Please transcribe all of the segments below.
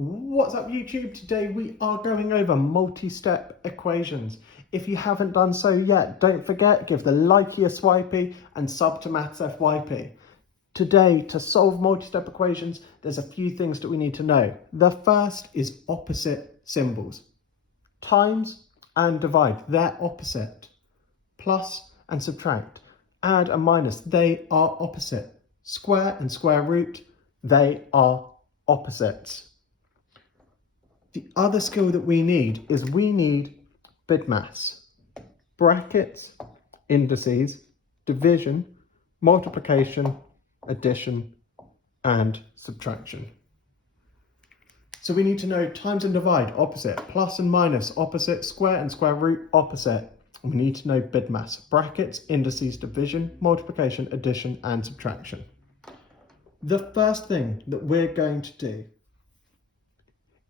What's up YouTube? Today we are going over multi-step equations. If you haven't done so yet, don't forget, give the likey a swipey and sub to Maths FYP. Today, to solve multi-step equations, there's a few things that we need to know. The first is opposite symbols. Times and divide, they're opposite. Plus and subtract, add and minus, they are opposite. Square and square root, they are opposites. The other skill that we need is BIDMAS. Brackets, indices, division, multiplication, addition, and subtraction. So we need to know times and divide, opposite, plus and minus, opposite, square and square root, opposite. We need to know BIDMAS. Brackets, indices, division, multiplication, addition, and subtraction. The first thing that we're going to do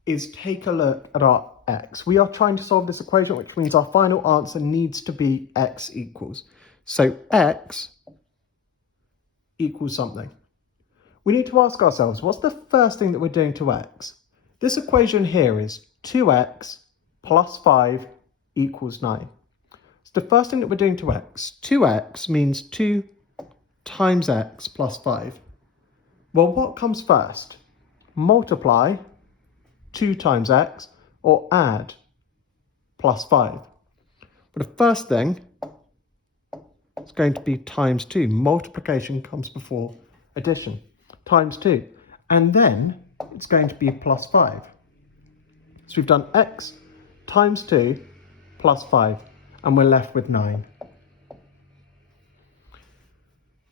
is take a look at our x. We are trying to solve this equation, which means our final answer needs to be x equals. So x equals something. We need to ask ourselves, what's the first thing that we're doing to x? This equation here is 2x plus 5 equals 9. So the first thing that we're doing to x, 2x means 2 times x plus 5. Well, what comes first? Multiply 2 times x, or add plus 5. But the first thing is going to be times 2. Multiplication comes before addition. Times 2. And then it's going to be plus 5. So we've done x times 2 plus 5, and we're left with 9.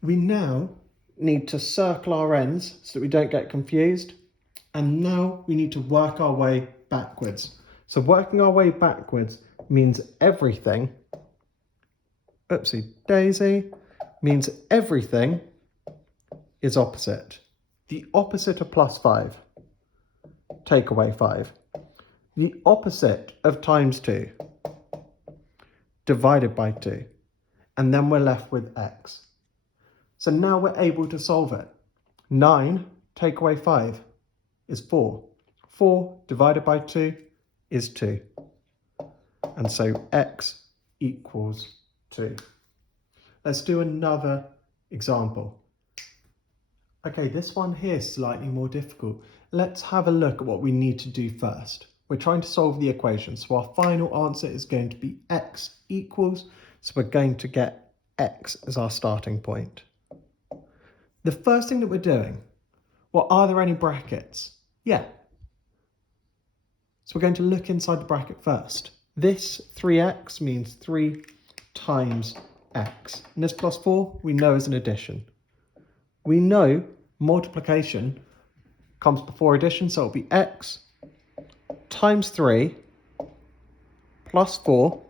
We now need to circle our ends so that we don't get confused. And now we need to work our way backwards. So working our way backwards means everything, oopsie daisy, means everything is opposite. The opposite of plus 5, take away 5. The opposite of times 2, divided by 2. And then we're left with x. So now we're able to solve it. 9 take away 5 is 4. 4 divided by 2 is 2. And so x equals 2. Let's do another example. Okay, this one here is slightly more difficult. Let's have a look at what we need to do first. We're trying to solve the equation, so our final answer is going to be x equals, so we're going to get x as our starting point. The first thing that we're doing, well, are there any brackets? Yeah. So we're going to look inside the bracket first. This 3x means 3 times x. And this plus 4 we know is an addition. We know multiplication comes before addition, so it'll be x times 3 plus 4.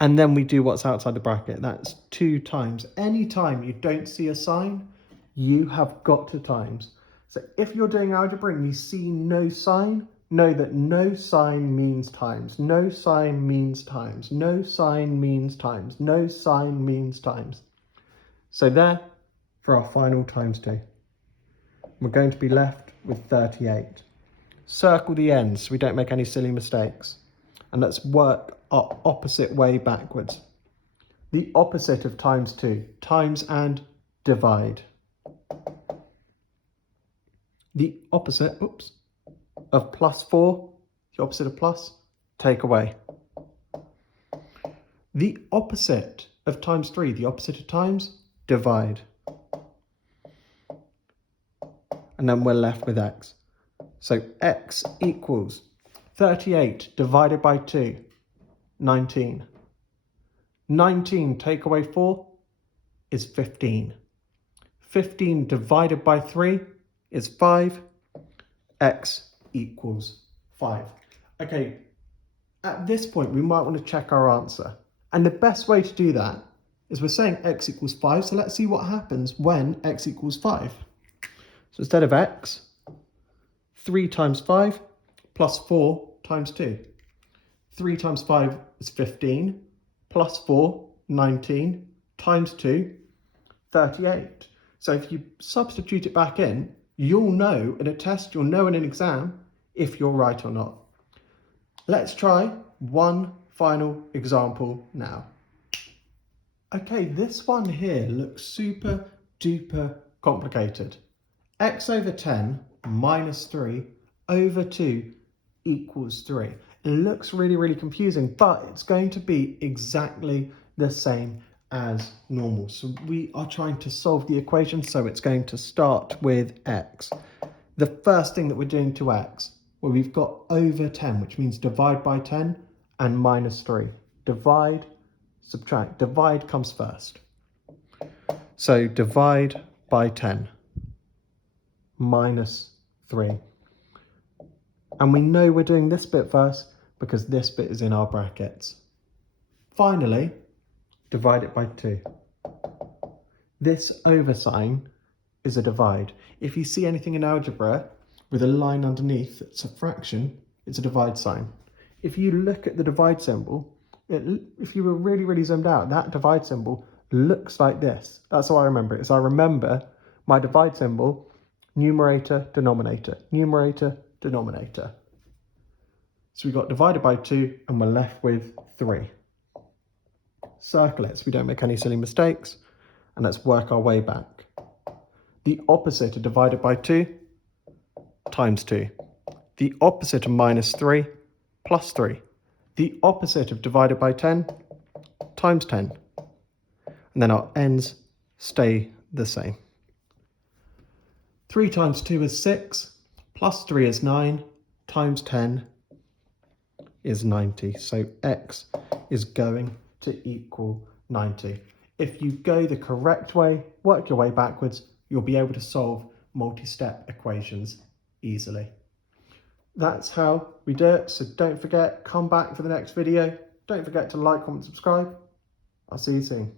And then we do what's outside the bracket. That's 2 times. Any time you don't see a sign, you have got to times. So if you're doing algebra and you see no sign, know that no sign means times. No sign means times. No sign means times. No sign means times. So there for our final times 2. We're going to be left with 38. Circle the ends so we don't make any silly mistakes. And let's work our opposite way backwards. The opposite of times 2, times and divide. The opposite, of plus 4, the opposite of plus, take away. The opposite of times 3, the opposite of times, divide. And then we're left with x. So x equals 38 divided by 2, 19. 19 take away 4 is 15. 15 divided by 3 is 5. X equals 5. Okay, at this point we might want to check our answer. And the best way to do that is we're saying x equals 5, so let's see what happens when x equals 5. So instead of x, 3 times 5 plus 4 times 2. 3 times 5 is 15, plus 4, 19, times 2, 38. So if you substitute it back in, You'll know in a test, you'll know in an exam if you're right or not. Let's try one final example now. Okay, this one here looks super duper complicated. X over 10 minus 3 over 2 equals 3. It looks really confusing, but it's going to be exactly the same as normal. So we are trying to solve the equation, so it's going to start with x. The first thing that we're doing to x, well, we've got over 10, which means divide by 10 and minus 3. Divide, subtract. Divide comes first. So divide by 10 minus 3. And we know we're doing this bit first because this bit is in our brackets. Finally, divide it by 2. This over sign is a divide. If you see anything in algebra with a line underneath, it's a fraction, it's a divide sign. If you look at the divide symbol, if you were really zoomed out, that divide symbol looks like this. That's how I remember it. So I remember my divide symbol, numerator, denominator, numerator, denominator. So we got divided by 2 and we're left with 3. Circle it so we don't make any silly mistakes, and let's work our way back. The opposite of divided by 2, times 2. The opposite of minus 3, plus 3. The opposite of divided by 10, times 10. And then our ends stay the same. 3 times 2 is 6, plus 3 is 9, times 10 is 90. So x is going to equal 90. If you go the correct way, work your way backwards, you'll be able to solve multi-step equations easily. That's how we do it. So don't forget, come back for the next video. Don't forget to like, comment, subscribe. I'll see you soon.